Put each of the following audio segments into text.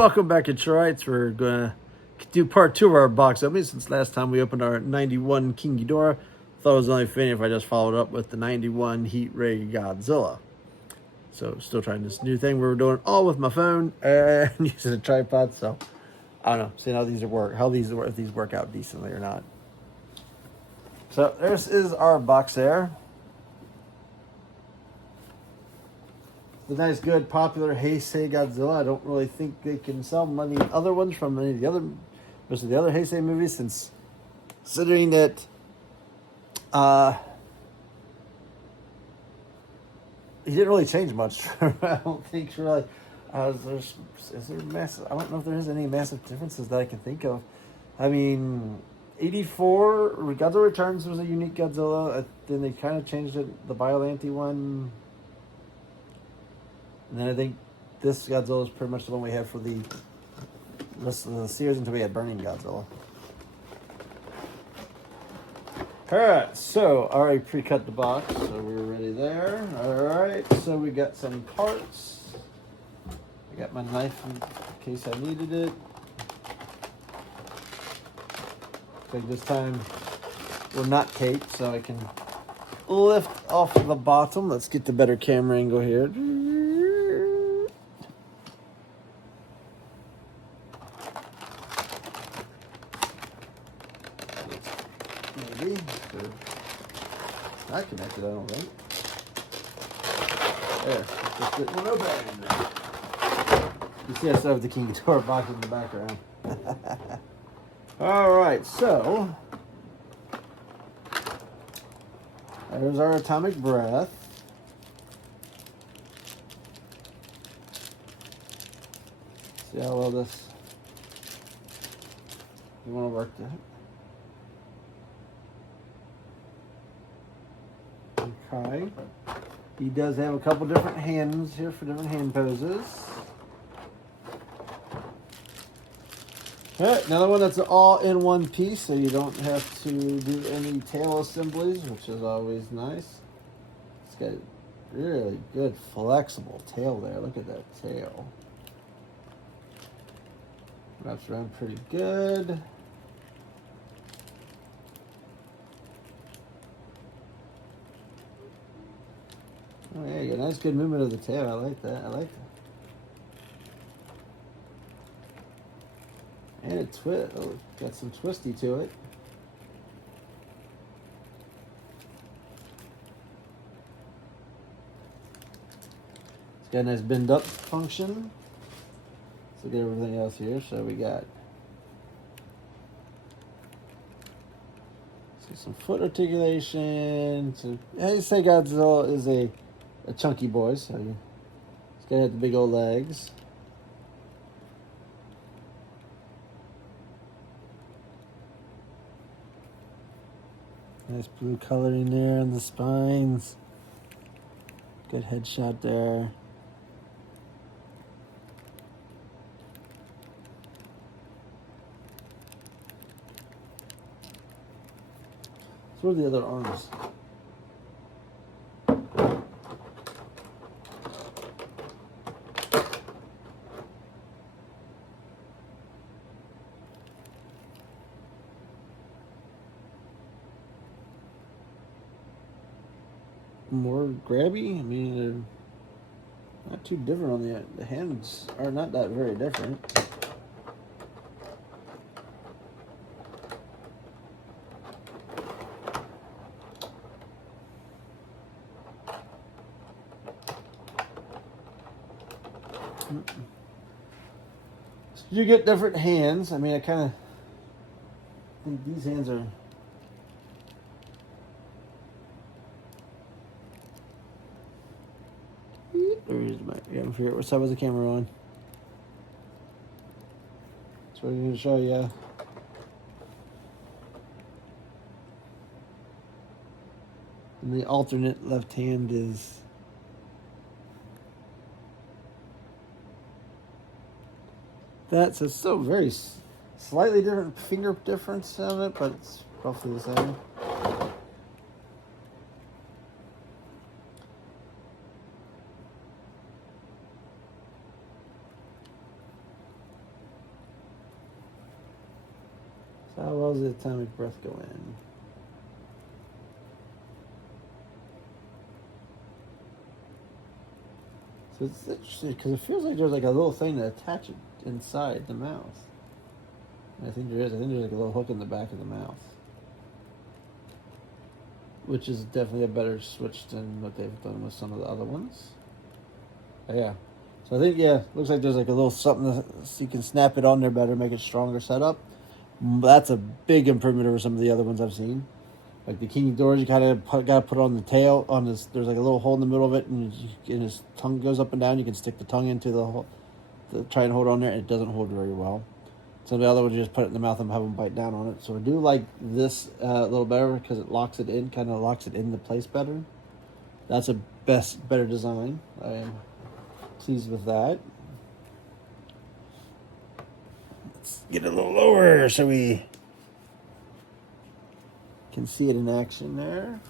Welcome back, Detroit. We're going to do part 2 of our box opening since last time we opened our 91 King Ghidorah. Thought it was only fitting if I just followed up with the 91 Heatray Godzilla. So still trying this new thing. We're doing all with my phone and using a tripod. So I don't know, seeing how these work, if these work out decently or not. So this is our box there. The nice, good, popular Hiya Heatray Godzilla. I don't really think they can sell many other ones from any of the other, most of the other Hiya Heatray movies, since considering that he didn't really change much. I don't think really. Is there massive? I don't know if there is any massive differences that I can think of. I mean, 84 Godzilla Returns was a unique Godzilla. Then they kind of changed it. The Biollante one. And then I think this Godzilla is pretty much the one we had for the rest of the series until we had Burning Godzilla. Alright, so I already pre-cut the box, so we're ready there. Alright, so we got some parts. I got my knife in case I needed it. Okay, this time we're not taped, so I can lift off the bottom. Let's get the better camera angle here. Not connected, I don't think. There, just get one open. You see I still have the King Ghidorah box in the background. Alright, so there's our atomic breath. See how well this, you want to work that. Okay. He does have a couple different hands here for different hand poses. Alright, another one that's all in one piece, so you don't have to do any tail assemblies, which is always nice. It's got a really good flexible tail there. Look at that tail. Wraps around pretty good. Oh, yeah, you got a nice, good movement of the tail. I like that. I like that. And it got some twisty to it. It's got a nice bend up function. Let's look at everything else here. So we got some foot articulation. So Hiya Heatray Godzilla is a chunky boy, so he's got to have the big old legs. Nice blue coloring there on the spines. Good headshot there. So what are the other arms? More grabby. I mean, they're not too different on the hands are not that very different. You get different hands. I mean, I kind of think these hands are There's my, yeah, I'm here. What side was the camera on? That's what I'm going to show you. And the alternate left hand is that. So it's still very slightly different finger difference on it, but it's roughly the same. So how well does the atomic breath go in? So it's interesting because it feels like there's like a little thing to attach it inside the mouth. And I think there is. I think there's like a little hook in the back of the mouth, which is definitely a better switch than what they've done with some of the other ones. Yeah. So I think, yeah, looks like there's like a little something so you can snap it on there better, make it stronger setup. That's a big improvement over some of the other ones I've seen. Like the King Doors, you kind of got to put on the tail. On this, there's like a little hole in the middle of it, and his tongue goes up and down. You can stick the tongue into the hole, try and hold on there, and it doesn't hold very well. So the other one, you just put it in the mouth and have them bite down on it. So I do like this a little better because it locks it in, kind of locks it into place better. That's a better design. I am pleased with that. Let's get it a little lower so we can see it in action there.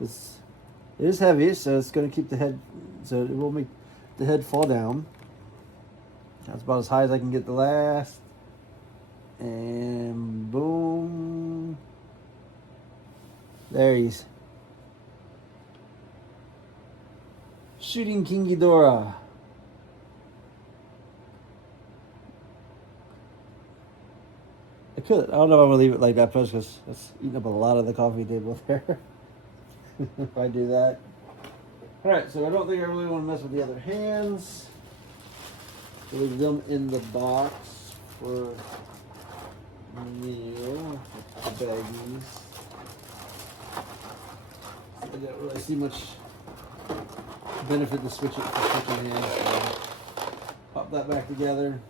It is heavy, so it's going to keep the head, so it will make the head fall down. That's about as high as I can get the last. And boom. There he's shooting King Ghidorah. I could. I don't know if I'm gonna leave it like that first because that's eating up a lot of the coffee table there. If I do that. All right, so I don't think I really want to mess with the other hands. So leave them in the box for meal, the baggies. I don't really see much benefit to switch it for switching hands. So pop that back together.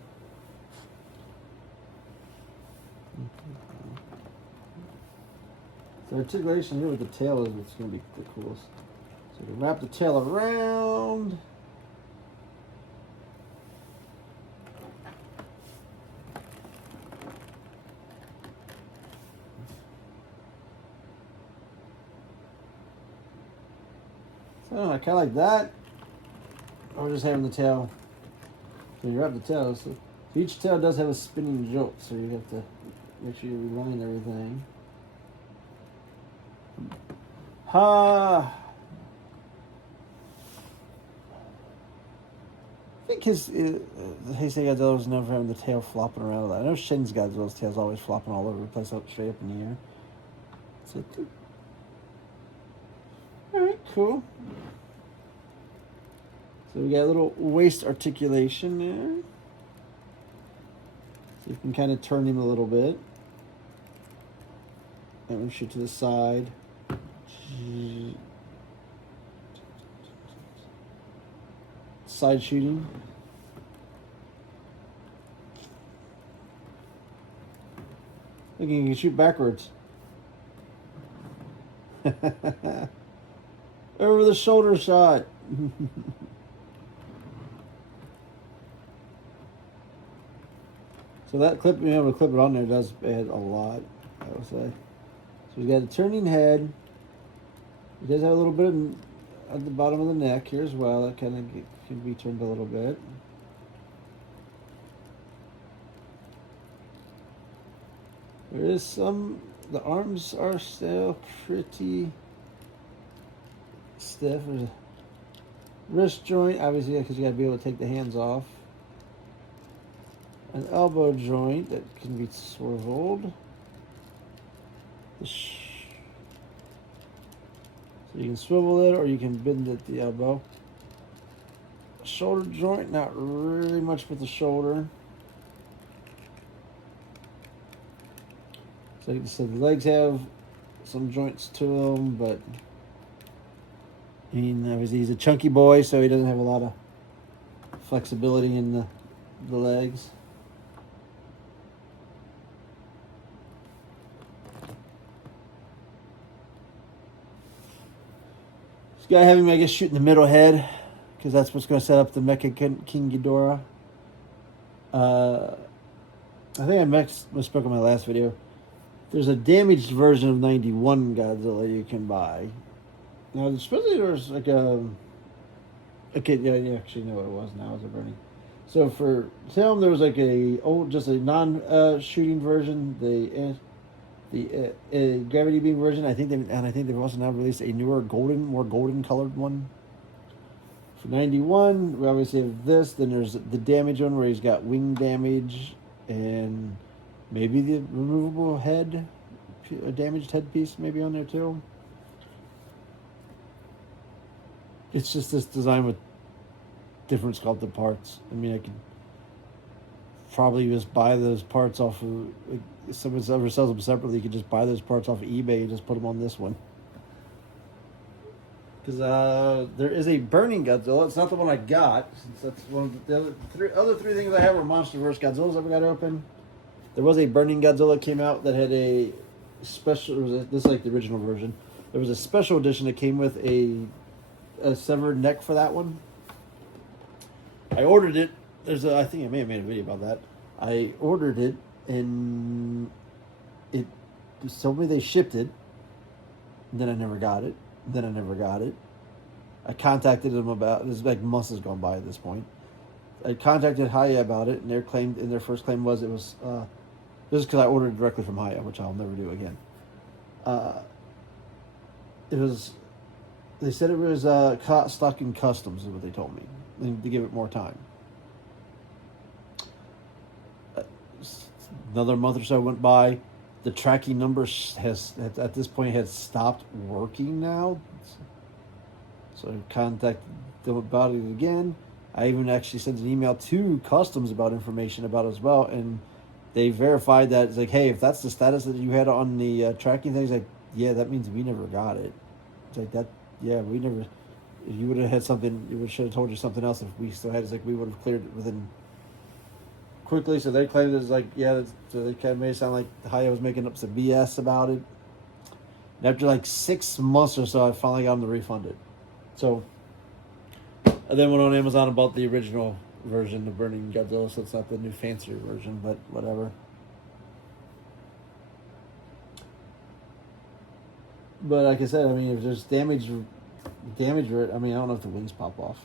The articulation here with the tail is what's going to be the coolest. So we wrap the tail around. So I kind of like that. Or just having the tail. So you wrap the tail. So each tail does have a spinning jolt, so you have to make sure you rewind everything. I think his Heisei Godzilla was known for having the tail flopping around a lot. I know Shin's Godzilla's tail's always flopping all over the place, up straight up in the air. So, all right, cool. So we got a little waist articulation there. So you can kind of turn him a little bit. And we'll shoot to the side. Side shooting. Look, you can shoot backwards. Over the shoulder shot. So that clip, being able to clip it on there does add a lot, I would say. So we got a turning head. It does have a little bit at the bottom of the neck here as well. It kind of can be turned a little bit. There is some, the arms are still pretty stiff. There's a wrist joint, obviously, because you got to be able to take the hands off. An elbow joint that can be swiveled. So you can swivel it or you can bend it at the elbow. Shoulder joint, not really much with the shoulder. So like I said, the legs have some joints to them, but I mean, obviously he's a chunky boy, so he doesn't have a lot of flexibility in the legs. This guy having, I guess, shooting the middle head, because that's what's going to set up the Mecha King Ghidorah. I think I misspoke in my last video. There's a damaged version of 91 Godzilla you can buy. Now, supposedly there's like a... Okay, yeah, you actually know what it was now. It's a burning. So for him, there was like just a non-shooting version. The gravity beam version. I think they've also now released a newer more golden colored one. For 91, we obviously have this. Then there's the damage one where he's got wing damage and maybe the removable head, a damaged headpiece maybe on there too. It's just this design with different sculpted parts. I mean, I could probably just buy those parts off of... If someone ever sells them separately, you could just buy those parts off of eBay and just put them on this one. Because there is a burning Godzilla. It's not the one I got, since that's one of the other three things I have were MonsterVerse Godzillas I've got open. There was a burning Godzilla that came out that had a special... This is like the original version. There was a special edition that came with a severed neck for that one. I ordered it. I think I may have made a video about that. I ordered it and it told me they shipped it. And then I never got it. I contacted them about this. Like months has gone by at this point. I contacted Hiya about it, and their first claim was it was this is because I ordered directly from Hiya, which I'll never do again. It was. They said it was stock in customs, is what they told me. To give it more time. Another month or so went by. The tracking number has at this point had stopped working now. So I contacted them about it again. I even actually sent an email to customs about information about it as well, and they verified that. It's like, hey, if that's the status that you had on the tracking thing, it's like, yeah, that means we never got it. It's like that. Yeah, we never. If you would have had something, we should have told you something else. If we still had, it's like we would have cleared it within quickly. So they claimed it was like, yeah. So they kind of made it sound like Hiya was making up some BS about it. And after like 6 months or so, I finally got them to refund it. So I then went on Amazon and bought the original version, the Burning Godzilla. So it's not the new fancier version, but whatever. But like I said, I mean, if there's damage, I mean, I don't know if the wings pop off.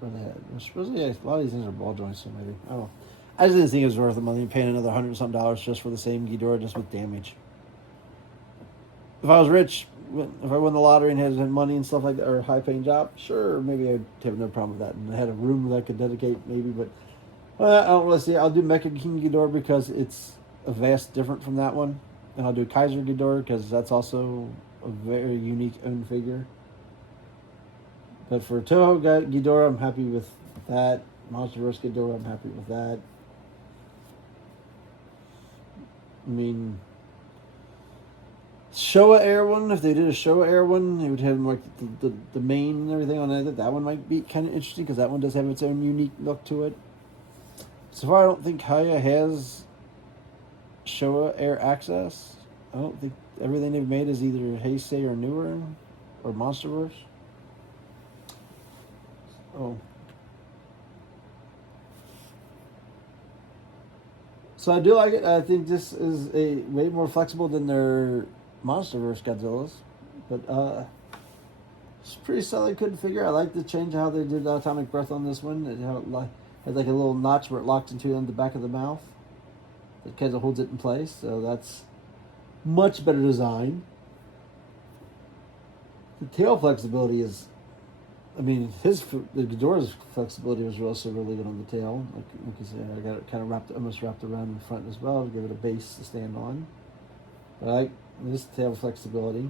Or the head. Supposedly, yeah, a lot of these things are ball joints, so maybe. I don't know. I just didn't think it was worth the money paying another $100-something just for the same Ghidorah, just with damage. If I was rich, if I won the lottery and had money and stuff like that, or a high-paying job, sure, maybe I'd have no problem with that. And I had a room that I could dedicate, maybe, but I don't really see it. I'll do Mecha King Ghidorah because it's a vast different from that one. And I'll do Kaiser Ghidorah because that's also a very unique own figure. But for Toho Ghidorah, I'm happy with that. MonsterVerse Ghidorah, I'm happy with that. I mean, Showa Air one, if they did a Showa Air one, it would have like the mane and everything on it. That one might be kind of interesting because that one does have its own unique look to it. So far, I don't think Hiya has Showa Air access. I don't think everything they've made is either Heisei or newer or MonsterVerse. Oh. So I do like it. I think this is a way more flexible than their MonsterVerse Godzillas. But it's pretty solid, couldn't figure. I like the change of how they did the atomic breath on this one. And how it had like a little notch where it locked into on the back of the mouth. It kind of holds it in place. So that's much better design. The tail flexibility is, I mean, the Ghidorah's flexibility was also really good on the tail. Like you said, I got it kind of almost wrapped around in front as well to give it a base to stand on. But I like this tail flexibility.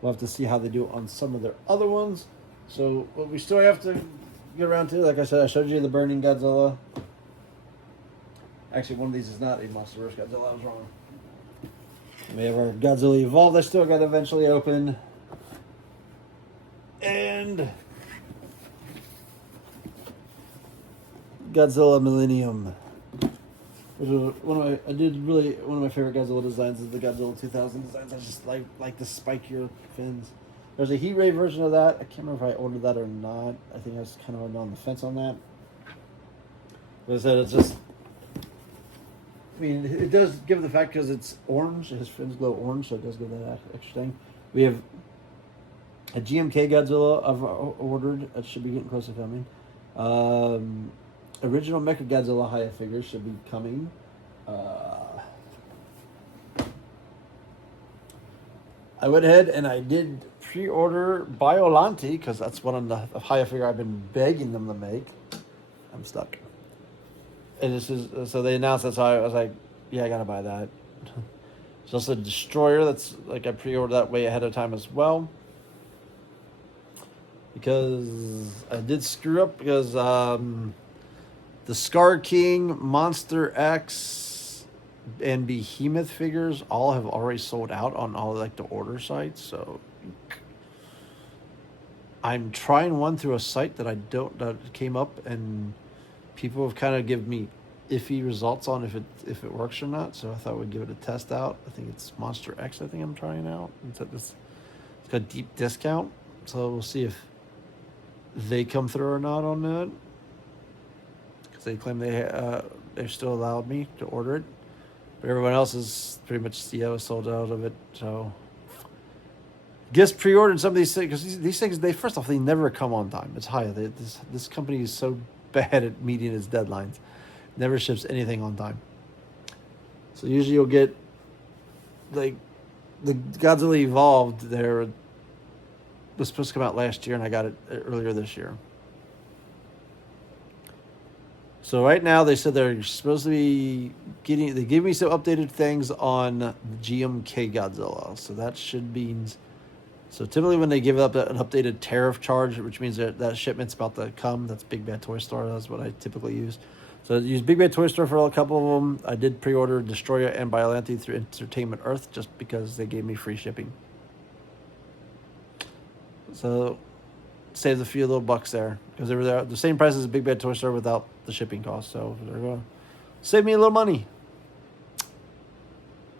We'll have to see how they do it on some of their other ones. So what we still have to get around to, like I said, I showed you the Burning Godzilla. Actually, one of these is not a MonsterVerse Godzilla. I was wrong. We have our Godzilla Evolved. I still got to eventually open. And Godzilla Millennium. Which was one of my favorite Godzilla designs is the Godzilla 2000 designs. I just like the spikier fins. There's a Heatray version of that. I can't remember if I ordered that or not. I think I was kind of on the fence on that. But I said it's just. I mean, it does give the fact because it's orange. His fins glow orange, so it does give that extra thing. We have a GMK Godzilla I've ordered. It should be getting close to coming. Original Mecha Godzilla Hiya figures should be coming. I went ahead and I did pre-order Biollante because that's one of the Hiya figure I've been begging them to make. I'm stuck. And this is so they announced that, so I was like, yeah, I gotta buy that. There's also a Destroyer that's like I pre-ordered that way ahead of time as well. Because I did screw up because the Scar King, Monster X, and Behemoth figures all have already sold out on all like the order sites. So I'm trying one through a site that that came up, and people have kind of given me iffy results on if it works or not. So I thought we'd give it a test out. I think it's Monster X. I think I'm trying out. It's got a deep discount, so we'll see if they come through or not on that. They claim they've still allowed me to order it, but everyone else is pretty much sold out of it. So, guess pre-ordered some of these things because these things they first off they never come on time. It's Hiya. This company is so bad at meeting its deadlines, never ships anything on time. So usually you'll get like the Godzilla Evolved. There was supposed to come out last year, and I got it earlier this year. So right now they said they're supposed to be they give me some updated things on GMK Godzilla. So that should be, so typically when they give up an updated tariff charge, which means that shipment's about to come, that's Big Bad Toy Store. That's what I typically use. So I use Big Bad Toy Store for a couple of them. I did pre-order Destroyer and Biollante through Entertainment Earth just because they gave me free shipping. So saved a few little bucks there because they were the same price as a Big Bad Toy Store without the shipping cost. So they're going to save me a little money.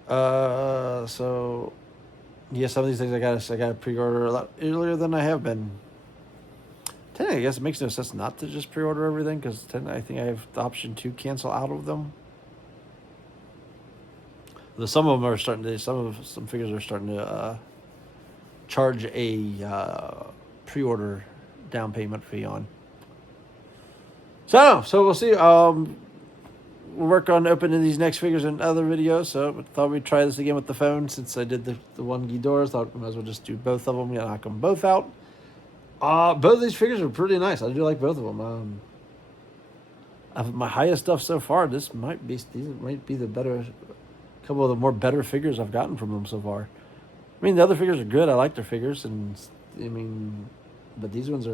So yeah, some of these things I got pre-order a lot earlier than I have been. Technically, I guess it makes no sense not to just pre-order everything because I think I have the option to cancel out of them. Some of them are starting to. Some figures are starting to charge a pre-order down payment fee on. So we'll see. We'll work on opening these next figures in other videos. So I thought we'd try this again with the phone since I did the one Ghidorah. Thought we might as well just do both of them. Knock them both out. Both of these figures are pretty nice. I do like both of them. My highest stuff so far. These might be the better, couple of the more better figures I've gotten from them so far. I mean, the other figures are good. I like their figures, and I mean, but these ones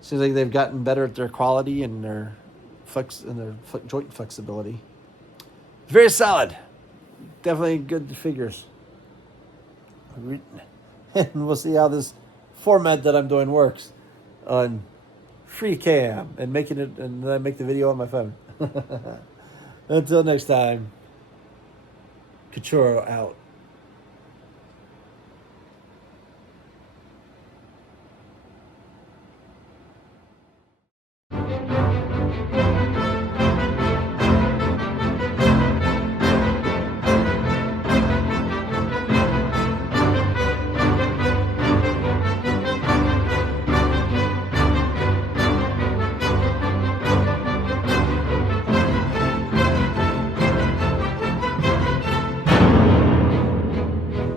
seems like they've gotten better at their quality and their joint flexibility. Very solid. Definitely good figures. And we'll see how this format that I'm doing works on free cam and then I make the video on my phone. Until next time, Kachuro out.